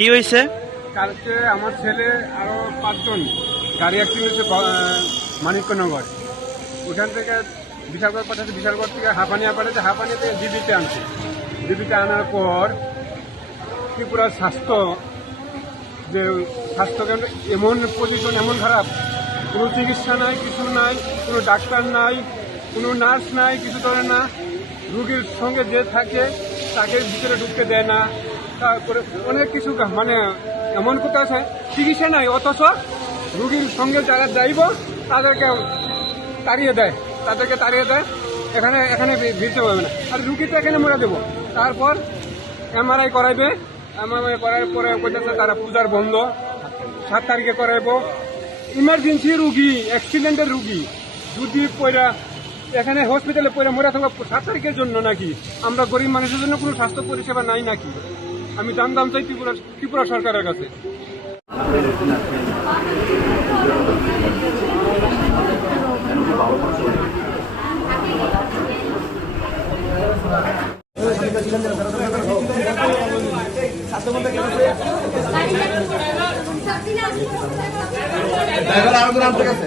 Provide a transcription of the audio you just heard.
কি হয়েছে? কালকে আমার ছেলে আরো 5 জন গাড়ি অ্যাক্সিডেন্ট হয়েছে মানিকনগর। ওখান থেকে বিশালগড় পাঠাচ্ছে, বিশালগড় থেকে হাঁপানিয়া পাঠাচ্ছে, হাঁপানিয়া থেকে ডিবিতে আনছে। ডিবিতে আনার পর ত্রিপুরার স্বাস্থ্যকেন্দ্র এমন পজিশন, এমন খারাপ, কোনো চিকিৎসা নাই, কিছু নাই, কোনো ডাক্তার নাই, কোনো নার্স নাই, কিছু ধরে না। রুগীর সঙ্গে যে থাকে তাকে ভিতরে ঢুকতে দেয় না। তারপরে অনেক কিছু মানে এমন কোথাও চিকিৎসা নাই, অথচ রুগীর সঙ্গে যারা যাইব তাদেরকে তাড়িয়ে দেয়, এখানে ভিড়তে পারবে না। আর রুগীটা এখানে মরে দেবো। তারপর এমআরআই করাইবে, এমআরআই করার পরে বলতেছে তারা পূজার বন্ধ, 7 তারিখে করাইবো। ইমার্জেন্সি রুগী, অ্যাক্সিডেন্টের রুগী যদি পয়রা এখানে হসপিটালে পয়রা মরে থাকবো 7 তারিখের জন্য নাকি? আমরা গরিব মানুষের জন্য কোনো স্বাস্থ্য পরিষেবা নাই নাকি? আমি দাম চাই ত্রিপুরা সরকারের কাছে। ড্রাইভার আরো দূর আনতে গেছে।